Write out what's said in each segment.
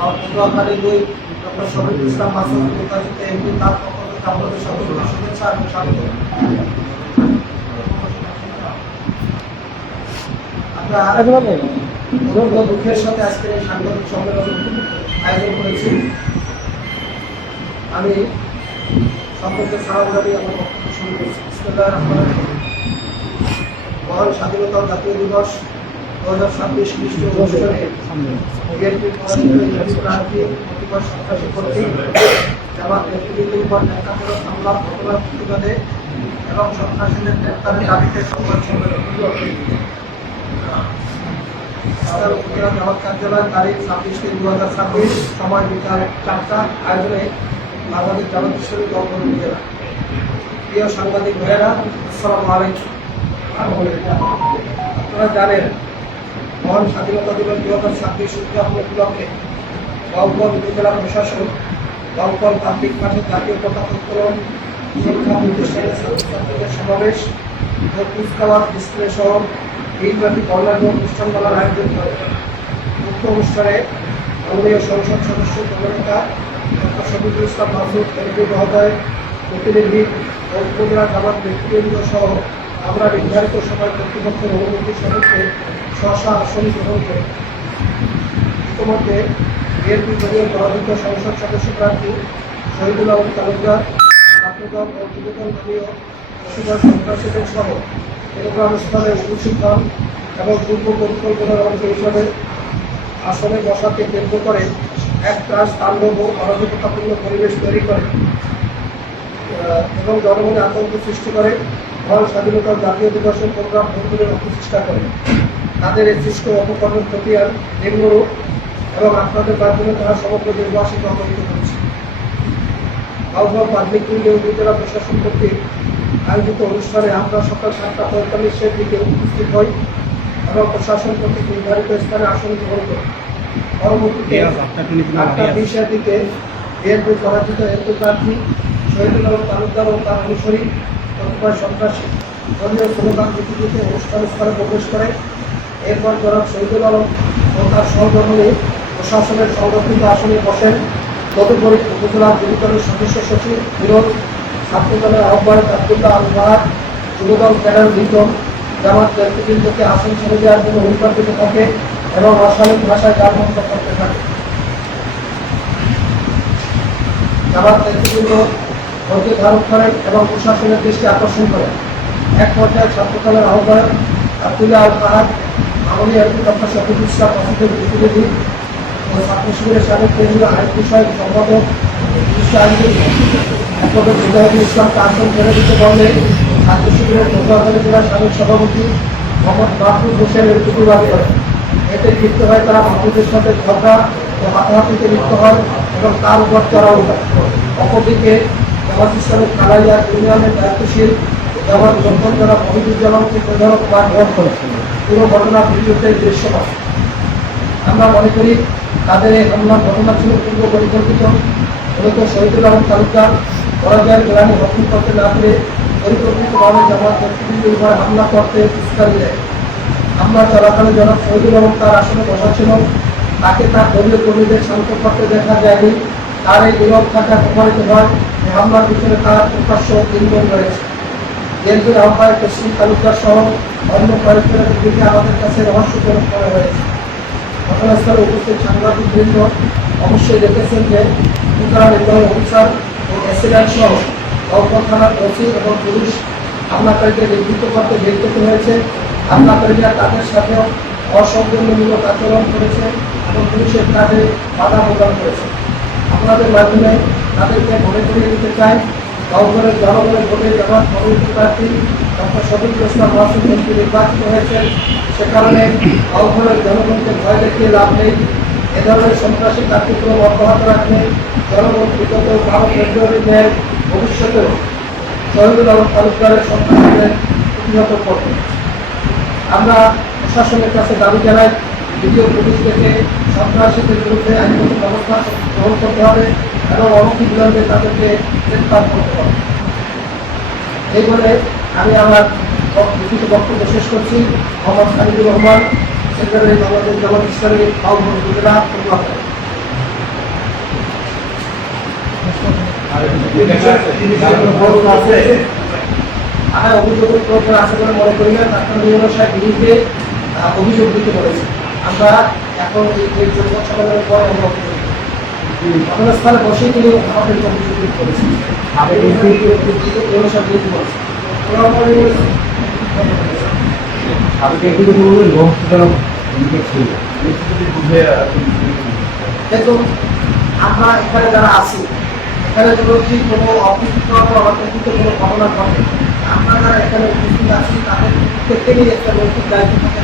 Patuakhali 2 doctor Shafiqul Islam Masud নির্বাচিত MP তার পক্ষ থেকে আপনাদের সকলকে শুভেচ্ছা এবং স্বাগত। আমরা দুঃখের সাথে আজকের এই সাংবাদিক সম্মেলন আয়োজন করেছি। আমি সম্পর্কে সারা জানিয়ে আমার বক্তব্য শুরু করছি। মহান স্বাধীনতা জাতীয় দিবস 2026 খ্রিস্টীয় অনুষ্ঠানে বিএনপির প্রার্থী প্রতিবাদ সন্ত্রাসী কর্তৃক জামাত নেতৃবৃন্দের উপর ন্যায়তামূলক হামলার ঘটনার প্রতিবাদে এবং সন্ত্রাসীদের গ্রেপ্তারের দাবিতে সংবাদ সম্মেলন জামাত কার্যালয় তারিখ 26/3/2026 সময় বিকাল 4টা আয়োজনে বাংলাদেশ জামাত ইসলামী দল জেলা। প্রিয় সাংবাদিক ভাইয়েরা, আসসালামু আলাইকুম। আপনারা জানেন মহান স্বাধীনতা দিবস 2026 উদযাপন উপলক্ষে বাউফল উপজেলা প্রশাসন বাউফল পাবলিক মাঠে জাতীয় পতাকা উত্তোলন, শিক্ষা প্রতিষ্ঠানের ছাত্রছাত্রীদের সমাবেশ ও কুচকাওয়াজ ডিসপ্লে সহ এইব্যাপী অন্যান্য অনুষ্ঠানমালার আয়োজন করে। মুখ্য অনুষ্ঠানে মাননীয় সংসদ সদস্য জননেতা ডক্টর শফিকুল ইসলাম মাসুদ এমপি মহোদয়, প্রতিনিধি ও উপজেলা জামাত নেতৃবৃন্দ সহ আমরা নির্ধারিত সময় কর্তৃপক্ষের অনুমতি সাপেক্ষে স্ব আসন গ্রহণ করে ইতিমধ্যে বিএনপি দলীয় পরাজিত সংসদ সদস্য প্রার্থী শহীদুল আলম তালুকদার ছাত্রদল ও যুবদল দলীয় সন্ত্রাসীদের সহ প্রোগ্রামস্থলে উপস্থিত হন এবং পূর্ব পরিকল্পনার অংশ হিসাবে আসনে বসাকে কেন্দ্র করে এক ত্রাস তাণ্ডব ও অরাজকতাপূর্ণ পরিবেশ তৈরি করে এবং জনমনে আতঙ্ক সৃষ্টি করে মহান স্বাধীনতা জাতীয় দিবসের প্রোগ্রাম ভঙ্গুরের অপচেষ্টা করে। তাদের এই সৃষ্ট অপকর্মের প্রক্রিয়ার নিম্নরূপ এবং আপনাদের মাধ্যমে তারা সমগ্র দেশবাসীকে অবহিত করেছে। বাউফল পাবলিক মিডিয়া উপজেলা প্রশাসন কর্তৃক আয়োজিত অনুষ্ঠানে আমরা সকাল 7:45 দিকে উপস্থিত হই এবং প্রশাসন কর্তৃক নির্ধারিত স্থানে আসন গ্রহণ করি। পরবর্তীতে 8:20 দিকে বিএনপি পরাজিত এমপি প্রার্থী শহীদুল আলম তালুকদার ও তার অনুসারী কতিপয় সন্ত্রাসী দলীয় স্লোগান দিতে অনুষ্ঠান স্থলে প্রবেশ করে। এরপর জনাব শহীদুল আলম ও তার সহকর্মী প্রশাসনের সংরক্ষিত আসনে বসেন। তদুপরি উপজেলা যুবদলের সদস্য সচিব ফিরোজ, ছাত্রদলের আহ্বায়ক আব্দুল্লাহ আল মাহাদ, যুবদল ক্যাডার লিটন জামাত নেতৃবৃন্দকে আসন ছেড়ে দেওয়ার জন্য হুঙ্কার দিতে থাকে এবং অস্বাভাবিক ভাষায় গান মন্তব্য করতে থাকে। জামাত নেতৃবৃন্দ ধৈর্য ধারণ করেন এবং প্রশাসনের দৃষ্টি আকর্ষণ করেন। এক পর্যায়ে ছাত্রদলের আহ্বায়ক আব্দুল্লাহ আল মাহাদ, মাননীয় এমপি ডক্টর শফিকুল ইসলাম মাসুদের প্রতিনিধি ও ছাত্র শিবিরের সাবেক কেন্দ্রীয় আইন বিষয়ক সম্পাদক অ্যাডভোকেট মুজাহিদুল ইসলামকে আসন ছেড়ে দিতে বললে ছাত্র শিবিরের পটুয়াখালী জেলার সাবেক সভাপতি মোহাম্মদ মাহফুজ হোসেনের প্রতিবাদ করে। এতে লিপ্ত হয় তারা মাহফুজের সাথে ঝগড়া ও হাতাহাতিতে লিপ্ত হয় এবং তার উপর চড়াও হয়। অপরদিকে জামাত ইসলামের কালাইয়া ইউনিয়নের দায়িত্বশীল জামাত লক্ষণ যারা মহিদুজ্জামানকে প্রধারক মারধর করেছিল। পুরো ঘটনা ভিডিওতে দৃশ্যমান। আমরা মনে করি তাদের এই হামলার ঘটনা ছিল পূর্ব পরিকল্পিত। মূলত শহীদুল আলম তালুকদার পরাজয়ের গ্লানি ভক্ষণ করতে না পেরে পরিকল্পিতভাবে জামাত নেতৃবৃন্দের উপর হামলা করতে উস্কানি দেয়। হামলা চলাকালে জনাব শহীদুল আলম তার আসনে বসা ছিল, তাকে তার দলীয় কর্মীদের শান্ত করতে দেখা যায়নি। তার এই নীরব থাকা প্রমাণিত হয় যে হামলার পিছনে তার প্রকাশ্য ইন্ধন রয়েছে। বিএনপির আহ্বায়ক তসলিম তালুকদার সহ অন্য কয়েকজনের বিরুদ্ধে আমাদের কাছে রহস্যজনক মনে হয়েছে। ঘটনাস্থলে উপস্থিত সাংবাদিকবৃন্দ অবশ্যই দেখেছেন যে উপজেলা নির্বাহী অফিসার ও এসিডেন্ট সহ বাউফল থানার ওসি এবং পুলিশ হামলাকারীকে নিবৃত্ত করতে ব্যর্থ হয়েছে। হামলাকারীরা তাদের সাথেও অসৌজন্যমূলক আচরণ করেছে এবং পুলিশের কাজে বাধা প্রদান করেছে। আপনাদের মাধ্যমে তাদেরকে মনে করিয়ে দিতে চাই, বাউফলের জনগণের ভোটে জামাত মনোনীত প্রার্থী ডক্টর শফিকুল ইসলাম মাসুদ এমপি নির্বাচিত হয়েছেন। সে কারণে বাউফলের জনগণকে ভয় দেখিয়ে লাভ নেই। এ ধরনের সন্ত্রাসী কার্যক্রম অব্যাহত রাখলে জনগণ বিগত 12 ফেব্রুয়ারি ন্যায় ভবিষ্যতেও শহীদুল আলম তালুকদারের সন্ত্রাসীদের প্রতিহত করবে। আমরা প্রশাসনের কাছে দাবি জানাই, ভিডিও ফুটেজ দেখে সন্ত্রাসীদের বিরুদ্ধে আইনগত ব্যবস্থা গ্রহণ করতে হবে এবং অনতিবিলম্বে তাদেরকে গ্রেফতার করতে হবে। এই বলে আমি আমার লিখিত বক্তব্য শেষ করছি। মোহাম্মদ খালিদুর রহমান, সেক্রেটারি বাংলাদেশ জামাত ইসলামী বাউফল উপজেলা। হ্যাঁ, অভিযোগের প্রয়োজন আছে বলে মনে করি না। ডাক্তার মিজানুর সাহেব বিরুদ্ধে অভিযোগ দিতে করেছে। আমরা এখন এই যোগ্য সমাধানের পরে আমরা অভিযোগ আপনার স্থানে বসেই তিনি আমাদের অভিযোগ করেছেন। দেখুন, আমরা এখানে যারা আছি, এখানে যদি কোনো অপ্রীতিকর বা অনাকাঙ্ক্ষিত কোনো ঘটনা ঘটে, আমরা যারা এখানে উপস্থিত আছি তাদের প্রত্যেকেরই একটা নৈতিক দায়িত্ব থাকে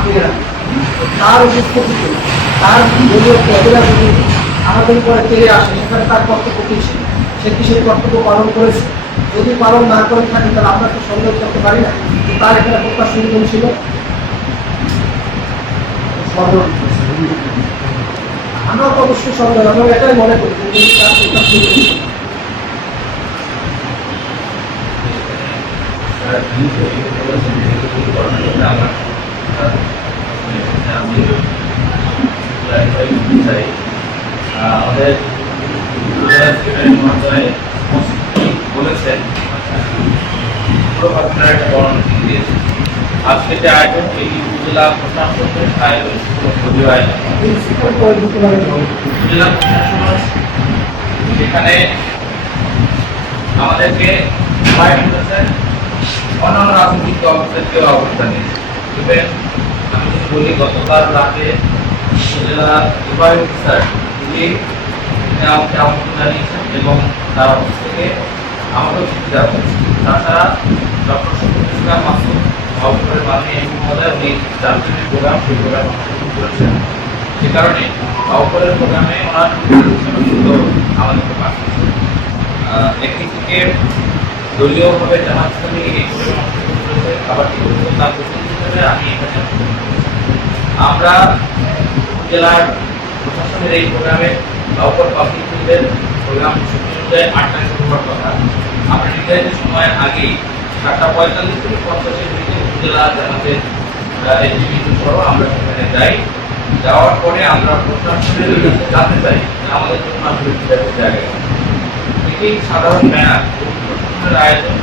আমি রাখি। তার উপস্থিতিতে তার দলীয় ক্যাডাররা যদি আমাদের উপরে তেড়ে আসে, সেখানে তার কর্তব্য কী ছিল, সে কি সেই কর্তব্য পালন করেছে? যদি পালন না করে থাকে তাহলে আমরা তো সন্দেহ করতে পারি না যে তার এখানে প্রকাশ সুযোগ ছিল। আমরা তো অবশ্যই সন্দেহ, আমরা এটাই মনে করি যে তার প্রকাশ সুযোগ ছিল। আমাদের বলেছেন একটা বর্ণনা দিয়েছে। আজকে যে আয়োজন এই উপজেলা প্রশাসনের আয়োজন উপজেলা প্রশাসন সেখানে আমাদেরকে অন্যান্য রাজনৈতিক দলকেও অবস্থান নিয়েছে। আমি যদি বলি, গতকাল রাতে উপজেলা উপায় অফিসার তিনি আমাকে আমন্ত্রণ জানিয়েছেন এবং তার অফিস থেকে আমাকেও চিঠি দেওয়া হয়েছে। তাছাড়া ডক্টর শফিকুল ইসলাম মাসুদ অবসরের মাননীয় এমপি মহোদয় উনি রাজনৈতিক প্রোগ্রাম সেই প্রোগ্রাম অংশগ্রহণ করেছেন। সে কারণে অবসরের প্রোগ্রামে ওনার আমাদেরকে পাঠিয়েছেন। একদিক থেকে দলীয়ভাবে জামাত ইসলামী এই প্রোগ্রামে অংশগ্রহণ করেছে, আবার তার প্রতিনিধি হিসেবে আমি এখানে আমরা জেলার প্রশাসনের এই প্রোগ্রামে অপর পাবলিকদের প্রোগ্রাম অনুযায়ী 8টায় শুরু হওয়ার কথা। আমরা নির্ধারিত সময়ের আগেই 7:45 থেকে 50 মিনিটে উপজেলা জানাতের সহ আমরা সেখানে যাই। যাওয়ার পরে আমরা প্রশাসনের জানতে চাই আমাদের জন্য আসলে জায়গা এটি সাধারণ ব্যানার প্রশাসনের আয়োজন।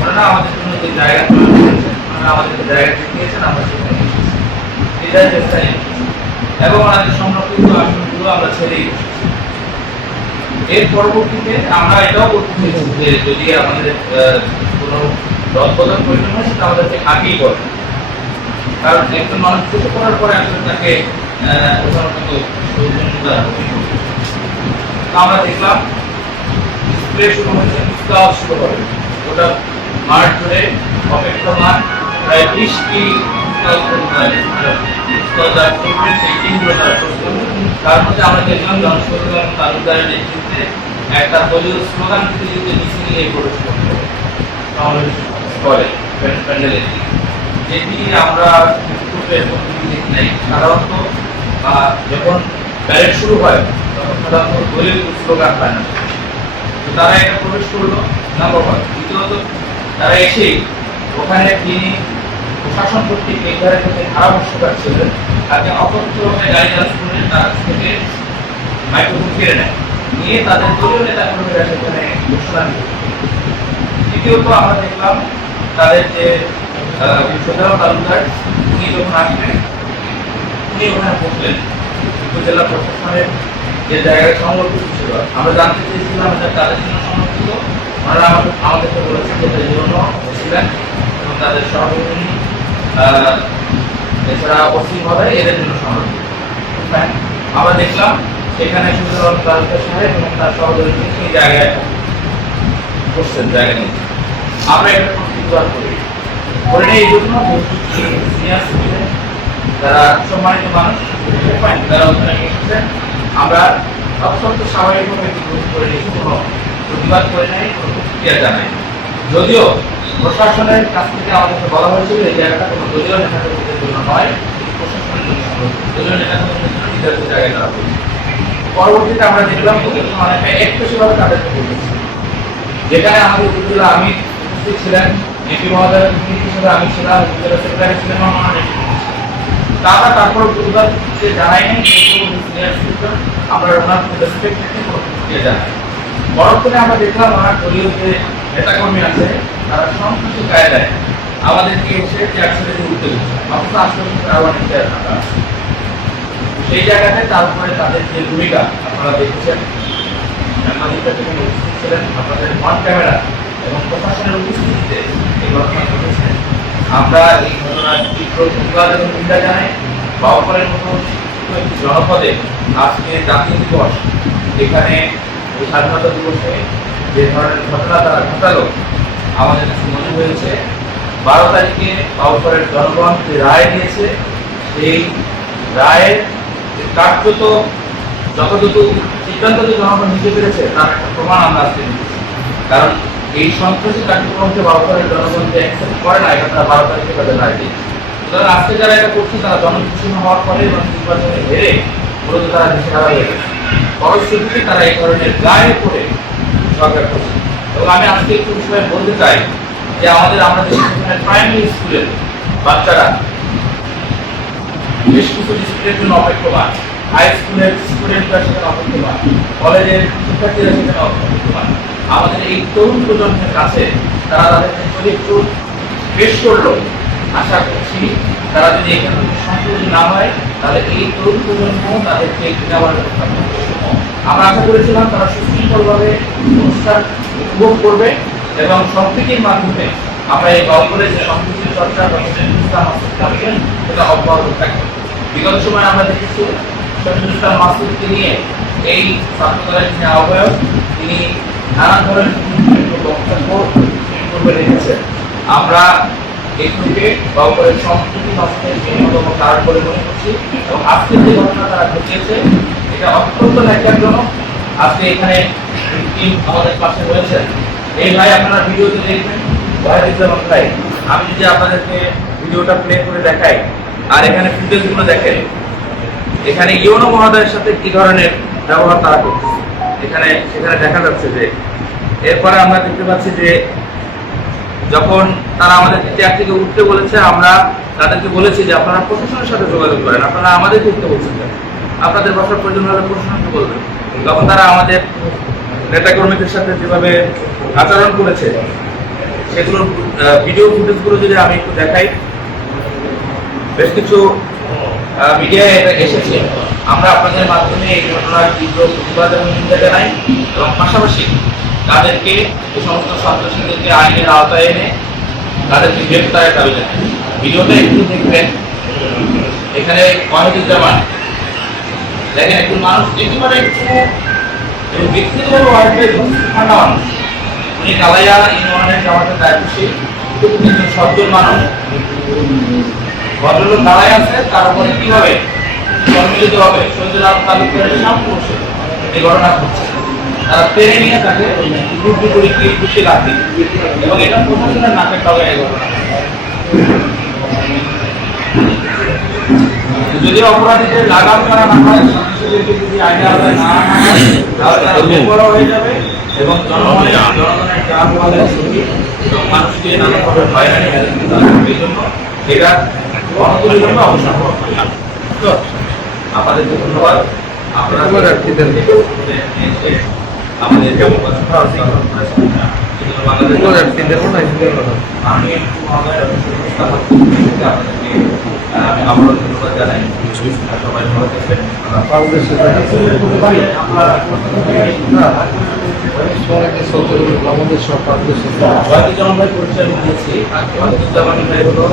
ওনারা আমাদের জন্য যে জায়গা তৈরি করেছেন, ওনারা আমাদের জায়গা দেখিয়েছেন, আমরা সেখানে এটাই চেষ্টা এবং আমাদের সংরক্ষিত আসনগুলো আমরা ছেড়েই এর পরবর্তীতে আমরা এটাও বলতে চেয়েছি যে যদি আমাদের কোনো রদবদল প্রয়োজন হয় সেটা আমাদেরকে আগেই বলে, কারণ একজন মানুষ চেষ্টা করার পরে আসলে তাকে আমরা দেখলাম স্প্রে শুরু হয়েছে, স্কাল শুরু হবে ওটা মাঠ ধরে অপেক্ষমান প্রায় 20টি তার মধ্যে আমরা দেখলাম জনসংখ্যা তালুকদারের নেতৃত্বে একটা দলীয় স্লোগান দিতে নিচে নিয়ে প্রবেশ করে প্যান্ডেলে, যেটি আমরা দেখি নাই। সাধারণত যখন প্যারেড শুরু হয় তখন সাধারণত দলীয় স্লোগান হয় না, তো তারা এটা প্রবেশ করলো নাম্বার 1। দ্বিতীয়ত তারা এসেই ওখানে তিনি প্রশাসন কর্তৃক এই ধারে থেকে ধারাভাষ্যকার ছিলেন, তাকে অকথ্যভাবে গালিগালাজ করে তার থেকে মাইক্রোফোন কেড়ে নেয়, নিয়ে তাদের দলীয় নেতা কর্মীরা সেখানে ঘোষণা দিল। তৃতীয়ত আমরা দেখলাম তাদের যে সদারণ তালুকদার উনি যখন আসলেন উনি ওখানে বসলেন। উপজেলা প্রশাসনের যে জায়গায় সংরক্ষিত ছিল, আমরা জানতে চেয়েছিলাম যে তাদের জন্য সংরক্ষিত, ওনারা আমাদেরকে বলেছেন যে তাদের জন্য ছিলেন এবং তাদের সহকর্মী এছাড়া অসীমভাবে এদের জন্য সংরক্ষিত। আমরা দেখলাম সেখানে সুন্দর তালুকদার সাহেব এবং তার সহযোগী সেই জায়গায় বসছেন, জায়গা নিয়ে আমরা এটা প্রতিবাদ করি এই জন্য যারা সম্মানিত মানুষ তারা ওখানে এসেছেন, আমরা অত্যন্ত স্বাভাবিকভাবে বিরোধ করে নিই, কোনো প্রতিবাদ করে নাই, কোনো প্রতিক্রিয়া জানাই। যদিও প্রশাসনের কাছ থেকে আমাদেরকে বলা হয়েছিল এই জায়গাটা কোনো দলীয় নেতাকর্মীদের জন্য নয়, প্রশাসনের জন্য দলীয় নেতাকর্মীদের জন্য নির্ধারিত জায়গায় দেওয়া হয়েছে। পরবর্তীতে আমরা দেখলাম অনেকটা একপেশীভাবে তাদেরকে বলেছি, যেখানে আমাদের উপজেলা আমি উপস্থিত ছিলেন, এমপি মহোদয়ের প্রতিনিধি হিসেবে আমি ছিলাম, উপজেলা সেক্রেটারি ছিলেন, তারা তারপর প্রতিবাদ জানাই নাই। আমরা ওনার রেসপেক্ট দিয়ে জানাই। বরফনে আমরা দেখলাম ওনার দলীয় যে নেতাকর্মী আছে তারা সন্ত্রাসী কায়দায় আমাদেরকে এসে ট্যাক্সে উঠতে দিচ্ছে, অথচ আসলে আওয়ামী থাকা সেই জায়গাতে তারপরে তাদের যে ভূমিকা আপনারা দেখেছেন, সাংবাদিকরা যেখানে উপস্থিত ছিলেন, আপনাদের অন ক্যামেরা এবং প্রশাসনের উপস্থিতিতে এই ঘটনা ঘটেছে। আমরা এই ঘটনার তীব্র প্রতিবাদ এবং নিন্দা জানাই। বাউফলের মতো একটি জনপদে আজকে জাতীয় দিবস, এখানে এই স্বাধীনতা দিবসে যে ধরনের ঘটনা তারা ঘটালো আমাদের কাছে মনে হয়েছে 12 তারিখে বাউফলের জনগণ যে রায় দিয়েছে সেই রায়ের কার্যত যথাযথ সিদ্ধান্ত যে জনগণ নিতে পেরেছে তার একটা প্রমাণ আমরা আজকে নিচ্ছি। কারণ এই সন্ত্রাসী কার্যক্রমকে বাউফলের জনগণ যে অ্যাকসেপ্ট করে না, এটা তারা 12 তারিখে তাদের রায় দিয়েছে। সুতরাং আজকে যারা এটা করছে তারা জনঘোষণা হওয়ার পরে এবং নির্বাচনে হেরে মূলত তারা দেশে হারা হয়ে গেছে। ফলশ্রুতিতে তারা এই ধরনের গায়ে করে সরকার করছে। এবং আমি আজকে একটু বিষয়ে বলতে চাই যে আমরা যেখানে প্রাইমারি স্কুলের বাচ্চারা বেশ কিছু স্কুলের জন্য অপেক্ষমান, হাই স্কুলের স্টুডেন্টরা সেখানে অপেক্ষমান, কলেজের শিক্ষার্থীরা সেখানে অপেক্ষমান। আমাদের এই তরুণ প্রজন্মের কাছে তারা তাদেরকে একটু পেশ করলো। আশা করছি তারা যদি এখানে সংশোধন না হয় তাহলে এই তরুণ প্রজন্ম তাদেরকে নেওয়ার আমরা আশা করেছিলাম তারা সুশৃঙ্খলভাবে অনুষ্ঠান উপভোগ করবে এবং সম্প্রীতির মাধ্যমে আমরা এই গল্পের যে সম্প্রীতির চর্চা সেটা অব্যাহত থাকবে। বিগত সময় আমরা দেখেছি শহীদুল মাসুদকে নিয়ে এই ছাত্রদলের যিনি আহ্বায়ক তিনি নানান ধরনের বক্তব্য করে রেখেছেন। আমরা এগুলিকে গল্পের সম্প্রীতি নষ্টের অন্যতম কারণ বলে মনে করছি এবং আজকের যে ঘটনা তারা ঘটিয়েছে এটা অত্যন্ত ন্যাক্কারজনক। আজকে এখানে আমাদের পাশে রয়েছেন এই ভাই, আপনারা ভিডিওতে দেখবেন ওয়াহিদুজ্জামান ভাই। আমি যদি আপনাদেরকে ভিডিওটা প্লে করে দেখাই আর এখানে ফুটেজগুলো দেখেন, এখানে ইউনো মহোদয়ের সাথে কি ধরনের ব্যবহার তারা করছে এখানে সেখানে দেখা যাচ্ছে যে এরপরে আমরা দেখতে পাচ্ছি যে যখন তারা আমাদেরকে চেয়ার থেকে উঠতে বলেছে আমরা তাদেরকে বলেছি যে আপনারা প্রশাসনের সাথে যোগাযোগ করেন, আপনারা আমাদেরকে উঠতে বলছেন আপনাদের বসার প্রয়োজন হলে প্রশাসনকে বলবেন। তখন তারা আমাদের নেতাকর্মীদের সাথে যেভাবে আচরণ করেছে সেগুলোর ভিডিও ফুটেজগুলো যদি আমি একটু দেখাই, বেশ কিছু মিডিয়ায় এটা এসেছে। আমরা আপনাদের মাধ্যমে এই ঘটনার তীব্র প্রতিবাদ এবং নিন্দা জানাই এবং পাশাপাশি তাদেরকে এই সমস্ত সন্ত্রাসীদেরকে আইনের আওতায় এনে তাদেরকে গ্রেফতারের দাবি জানাই। ভিডিওটা একটু দেখবেন, এখানে ওয়াহিদুজ্জামান দেখেন একটু মানুষ একেবারে একটু ব্যক্তিগতভাবে ঠান্ডা মানুষ, উনি কালাইয়া ইউনিয়নের জামাতের দায়িত্বশীল একজন সজ্জন মানুষ, ভদ্রলোক দাঁড়ায় আছে, তার উপরে কিভাবে সম্মিলিত হবে শহীদুল আলম তালুকদারের সামনে বসে এই ঘটনা ঘটছে। তারা টেনে নিয়ে তাকে দুটি লাঠি এবং এটা প্রশাসনের নাকের ডগায় এই ঘটনা। যদি অপরাধীদের লাগাম করা না হয়, সন্ত্রাসীদেরকে যদি আইনের আওতায় না আনা হয় তাহলে তারা বেপর হয়ে যাবে এবং জনগণের চাপ এবং মানুষকে নানাভাবে হয়রানি এই জন্য এটা গণতন্ত্রের অবসান আপনাদের ধন্যবাদ। আপনারা আমাদের যেমন আমি আবারও ধন্যবাদ জানাই। সবাই ভালো থাকবেন। ওয়াহিদুজ্জামান ভাই পরিচয় দিয়েছি। ওয়াহিদুজ্জামান ভাই হলো